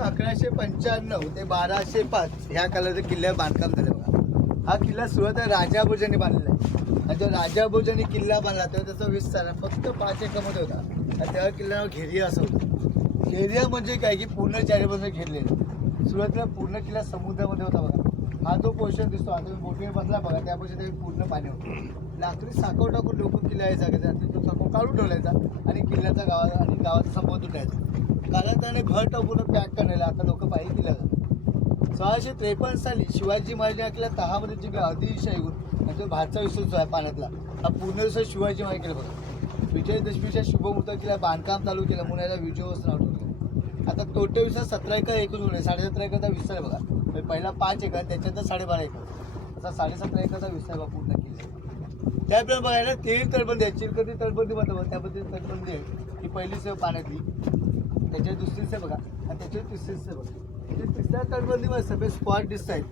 1195 ते 1205 ह्या कालावधीत किल्ल्यावर बांधकाम झालं बघा. हा किल्ला सुरुवात राजा भोजांनी बांधलेला आहे आणि जो राजा भोजांनी किल्ला बांधला तेव्हा त्याचा विस्तार फक्त 5 एकरमध्ये होता आणि त्या किल्ल्यावर घेरिया असं होतं. घेरिया म्हणजे काय की पूर्ण चारी बाजूने घेरलेलं. सुरुवातीला पूर्ण किल्ला समुद्रामध्ये होता बघा. हा जो पोर्शन दिसतो आता बोटीवर बसला बघा त्या पोर्शन पूर्ण पाणी होतं. लाकडी साखव टाकून लोक किल्ला यायचा तो साखव काढून ठेवलायचा आणि किल्ल्याचा गावाचा संबंध तुटायचा. कालांतराने घर टाकून पॅक करण्याला आता लोक पाहिजे किल्ला जातात. 1653 साली शिवाजी महाराजांनी किल्ला तहामध्ये जिंकला आदिलशाहीहून आणि तो भारतचा विश्वास आहे पाण्यातला. हा पूर्ण विश्वास शिवाजी महाराज केला बघा. विजयदशमीच्या शुभमुहूर्तात किल्ला बांधकाम चालू केलं म्हणून याला विजयोत्सव नाव ठेवलं. आता टोटल विस्तार 17 एकर एकूण होणे 17.5 एकरचा विस्तार आहे बघा. पहिला 5 एकर त्याच्यानंतर 12.5 एकर असा 17.5 एकरचा विस्तार बघा पूर्ण किल्ला. त्याप्रमाणे बघायला 3 तटबंदी आहे. चिलकती तटबंदी म्हणतो त्याबद्दल तटबंदी आहे ही पहिलीच आहे पाण्यातली. त्याच्या दुसरीच आहे बघा आणि त्याच्या तिसरीच आहे बघा. तिसऱ्या तटबंदीमध्ये सगळे स्पॉट दिसत आहेत.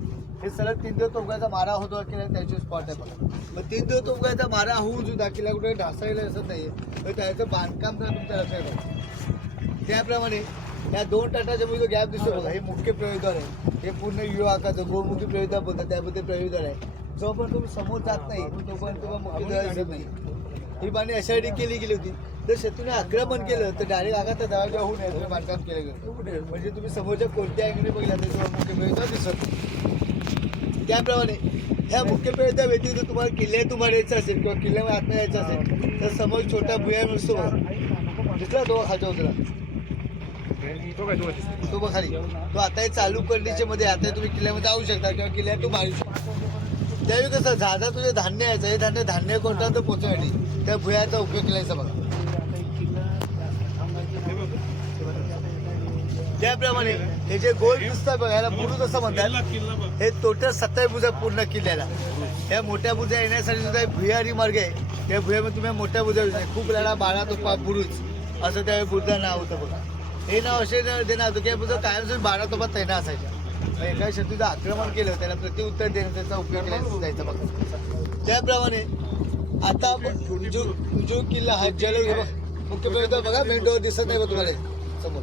हे सलग 3 दिवस तोफगोळ्याचा मारा होतो किल्ला त्याचे स्पॉट आहे बघा. मग 3 दिवस तोफगोळ्याचा मारा होऊन सुद्धा किल्ला कुठे ढासायला असत नाही तर त्याचं बांधकाम जर तुमच्या लक्षात येतं. त्याप्रमाणे या 2 तटाच्या मध्ये गॅप दिसतो बघा. हे मुख्य प्रवेशद्वार आहे. हे पूर्ण यू आकाराचं गोमुखी प्रवेशद्वार बोलतात त्यामध्ये प्रवेशद्वार आहे. जोपर्यंत तुम्ही समोर जात नाही तोपर्यंत तुम्हाला मुख्य द्वार दिसत नाही. ही बांधणी अशासाठी केली गेली होती तर शत्रूने आक्रमण केलं तर डायरेक्ट आघात दरवाजा होऊन तुम्ही बांधकाम केलं गेलं म्हणजे तुम्ही समोरच्या कोणत्या अँगलने बघितला तर तुम्हाला मुख्य प्रवेशद्वार दिसत नाही. त्याप्रमाणे ह्या मुख्य प्रवेशद्वार व्यतिरिक्त तुम्हाला किल्ल्यातून यायचं असेल किंवा किल्ल्यामध्ये आतमध्ये यायचं असेल तर समोर छोटा भुयार नसतो बघा. दिसला तो खालच्या उतरा तो बघ खाली तो आता हे चालू कंडिशनमध्ये आता तुम्ही किल्ल्यामध्ये जाऊ शकता किंवा किल्ल्यातून मारू शकता. त्यावेळी कसं झाडा तुझे धान्य यायचं हे धान्य कोणत्यापर्यंत पोहोचवण्यासाठी त्या भुयाचा उपयोग केलायचा बघा. त्याप्रमाणे हे जे गोल दिसतात बघा याला बुरुज असं म्हणतात. हे टोटल 27 बुजा पूर्ण किल्ल्याला. या मोठ्या बुजा येण्यासाठी सुद्धा भुयारी मार्ग आहे. त्या भुयामध्ये तुम्ही मोठ्या बुजा खूप लढा 12 तोफा बुरुज असं त्यावेळी बुद्धा नाव होतं बघा. हे नाव असे देणार होतं की बुद्ध कायम 12 तोफा तैना असायच्या. एका शत्रूचं आक्रमण केलं त्याला प्रत्युत्तर देणं त्याचा उपयोग केला जायचा बघा. त्याप्रमाणे आता जो किल्ला हा जल मुख्य प्रवेशद्वार बघा मेन डोअर दिसत नाही बघ तुम्हाला समोर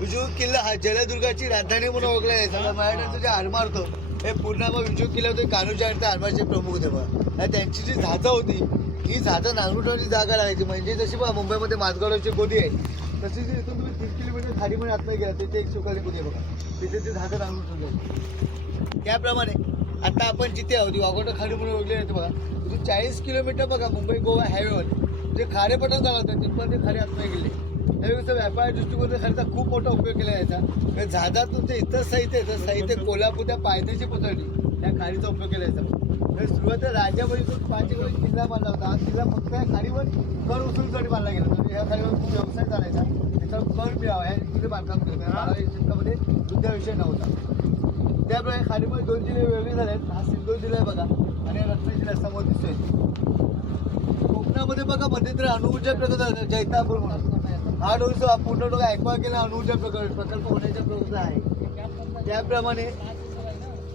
विजू किल्ला हा जलदुर्गाची राजधानी म्हणून ओळखला जायचा. महाराजांचं जे आरमार होतं हे पूर्ण विजू किल्ला होते कान्होजी आणि त्या आरमारचे प्रमुख होते बघा. त्यांची जी झाजं होती ही झाजं नांगरून ठेवण्याची जागा लागायची म्हणजे जशी बघा मुंबईमध्ये माझगावची गोदी आहे तशी जी इथून तुम्ही 30 किलोमीटर खाडीमध्ये आतमध्ये गेला तिथे एक सुकाली गोदी आहे बघा. तिथे ते झाजं नांगरून ठेवलं. त्याप्रमाणे आता आपण जिथे आहोत वाघोटा खाडी म्हणून ओळखले जाते बघा. तिथे 40 किलोमीटर बघा मुंबई गोवा हायवेवर जे खारेपटण झालं होतं तिथपर्यंत ते खाली आतमध्ये गेले. त्यावेळेस व्यापार दृष्टिकोनातून खालीचा खूप मोठा उपयोग केला जायचा. झाजात तुमचं इतर साहित्य तर साहित्य कोल्हापूर त्या पायथ्याची पोचवली त्या खाडीचा उपयोग केला जायचा. सुरुवातीला राजाबळीतून 5 एकर किल्ला बांधला होता. हा किल्ला फक्त या खाडीवर कर उचलूसाठी बांधला गेला होता. या खाडीवर खूप व्यवसाय चालायचा त्याच्यावर कर मिळावा या तिथे बांधकाम केलं. 12 शतकामध्ये युद्ध विषय नव्हता. त्याप्रमाणे खाडीमध्ये 2 जिल्हे वेगळे झाले आहेत. हा सिंधू जिल्हा आहे बघा आणि रत्नागिरी जिल्हा समोर दिसतोय. कोकणामध्ये बघा मध्यंतरी अणुऊर्जा प्रकल्प जैतापूर म्हणून हा डोस पूर्ण डोस ऐकवा केला अणुऊर्जा प्रकल्प होण्याच्या प्रकल्प आहे. त्याप्रमाणे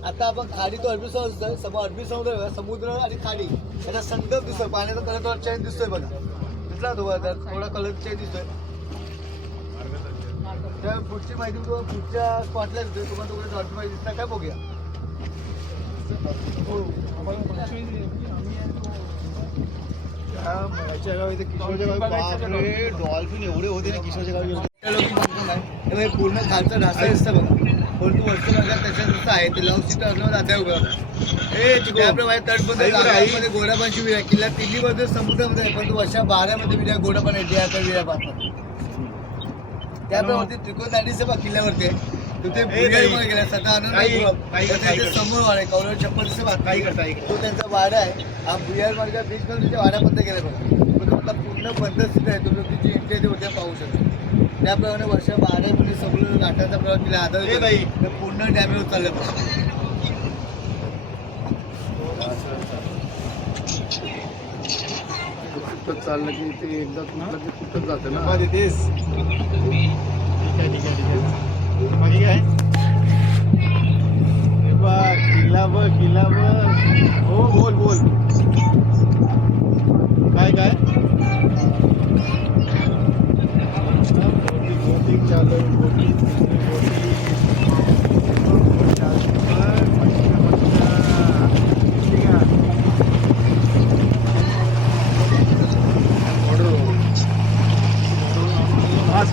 आता आपण खाडी तो अरबी समुद्र दिसतोय समोर अरबी समुद्र आणि खाडी याचा संगम दिसतोय. पाण्याचा कलर थोडा चेंज दिसतोय बघा. दिसला थोडा कलर चेंज दिसतोय. त्या पुढची माहिती तुम्हाला पुढच्या स्पॉटला दिसतोय. तुम्हाला थोडी डॉट माहिती दिसणार काय बघूया. डॉल्फिन एवढे होते ना किशोरच्या गावी पूर्ण खालचा ढासा दिसतं बघा. परंतु वस्तू बघा त्याच्यात आहे ते लव्ह सीट असल्यावर आता उभा होता. त्याप्रमाणे तटबंदी गोडापानची विहीर आहे. किल्ला तिन्ही बाजू समुद्रामध्ये आहे परंतु वर्षा 12मध्ये विहीर गोडापान आहे जे विहीर बांधतात. त्याप्रमाणे त्रिकोण दांडीचे बघा किल्ल्यावरती आहे तिथे भुयारीमध्ये गेला सध्या आनंद समोर वाडा आहे कौरव 56 तो त्यांचा वाडा आहे. हा भुयार मार्ग ब्रिज करून तिथे वाड्यापर्यंत गेला बघा. पूर्ण पद्धत आहे तुम्ही तिची एंट्री आहे उद्या पाहू शकता. त्याप्रमाणे वर्ष 12मध्ये सगळं घाटाचा प्रवास केला आधार पूर्ण डॅमेज चाललं कुठं चाललं की ते एकदा तुमचं की कुठं जातं ना तेच. ठीक आहे किल्ला बघ हो बोल काय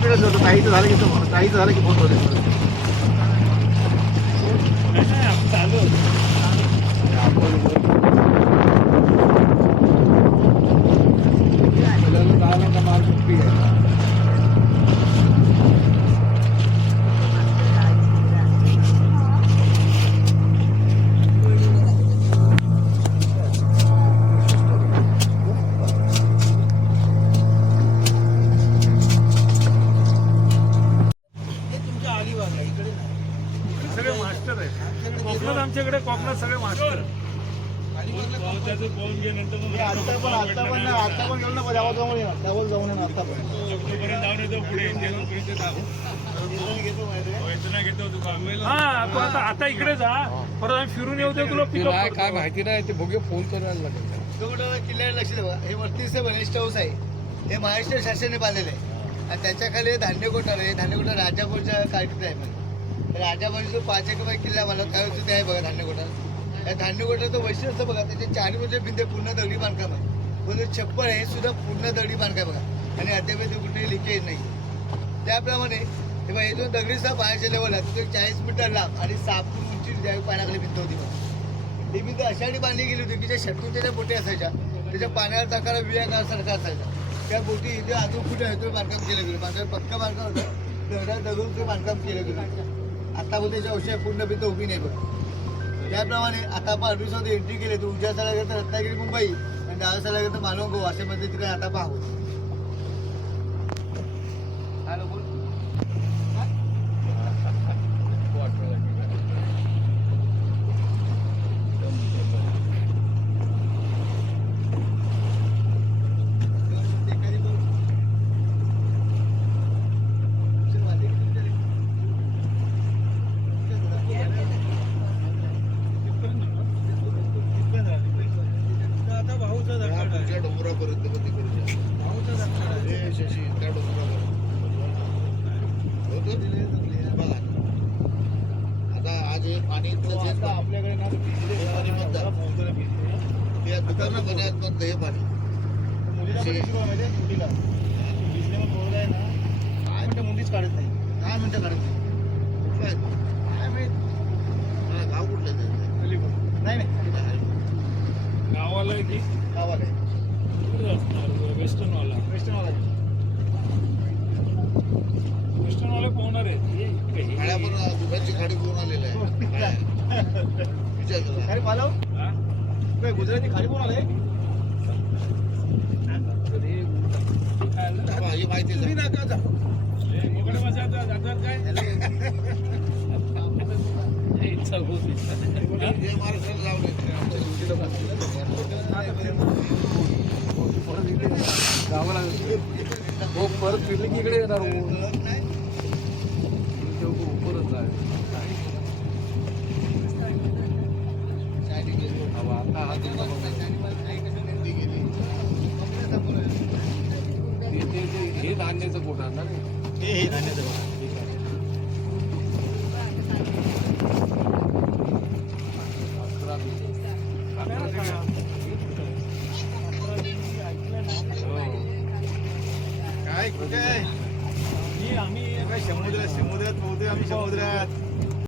मिनिट होतं ताईचं झालं की ताईचं झालं की फोन होते चालू जायला का मार्ग सुट्टी आहे सगळे मास्टर आहेत कोकणात आमच्याकडे कोकणात सगळे मास्टर आता पण गेलो ना त्यावर जाऊन ये त्यावर जाऊन ये आता पण हा तू आता इकडे जा परत आम्ही फिरून येऊ दे तुला पिकअप काय माहिती नाही ते बघूया फोन करायला लागेल तेवढं किल्ल्यावर लक्ष द्यावा हे वरतीचे गणेश हाऊस आहे हे महाराष्ट्र शासनाने बांधलेलं आहे आणि त्याच्याखाली धान्य कोठार आहे धान्य कोठार राजापूरच्या काळात आहे पण राजापूरचा 5 एकर किल्ला मला त्यावेळेस ते आहे बघा धान्य कोठार या धान्य कोठारचं वैशिष्ट्य बघा त्याच्या 4 म्हणजे भिंत पूर्ण दगडी बांधकाम आहे पण छप्पर आहे सुद्धा पूर्ण दगडी बांधकाम बघा आणि अद्याप ते कुठेही लिकेज नाही त्याप्रमाणे तेव्हा हे दोन दगडीचा पाण्याच्या लेवल आहे तिथे 40 मीटर लांब आणि 6 फूट उंची ज्यावेळी पाण्याखाली भिंत होती बघा ती भिंत अशाने बांधली गेली होती की ज्या शत्रूच्या ज्या बोटी असायच्या त्याच्या पाण्याचा आकार वियासारखा असायचा त्या बोटी इथे अजून कुठे आहे तो बांधकाम केलं गेलं बांधकाम पक्का बांधकाम होतं दगडा दगडून ते बांधकाम केलं गेलं आता बोलते औषध पूर्ण भिंत उभी नाही बघ त्याप्रमाणे आता आपण अडवीसमध्ये एंट्री केली तर उज्या साला गेलं तर रत्नागिरी मुंबई आणि 10 साला गेलं तर मालवण गोवा अशा पद्धतीने आता पाहू हॅलो बोल डोंगरापर्यंत शशी त्या डोंगरापर्यंत बघा आता आज हे पाणी आपल्याकडे ना त्या दुकानात बंद हे पाणी काय मिनटं मुंडीच काढत नाही 10 मिनटं काढत नाही कुठलं आहे काय माहित गाव कुठलं आहे नाही गावाला आहे की गावाला आहे वेस्टर्नवाला वेस्टर्नवाले पोहणार आहेत खाड्या पण दुधाची खाडी करून आलेलं आहे विचार केला अरे पालव गुजराती खाली कोण आलाय ही माहिती हे महाराष्ट्राला लावले गावाला हो परत फिरले की इकडे येणार परत हे धान्याचं कोटा ना हे धान्याचं काय कुठे आहे आम्ही समुद्रात पोहतोय आम्ही समुद्रात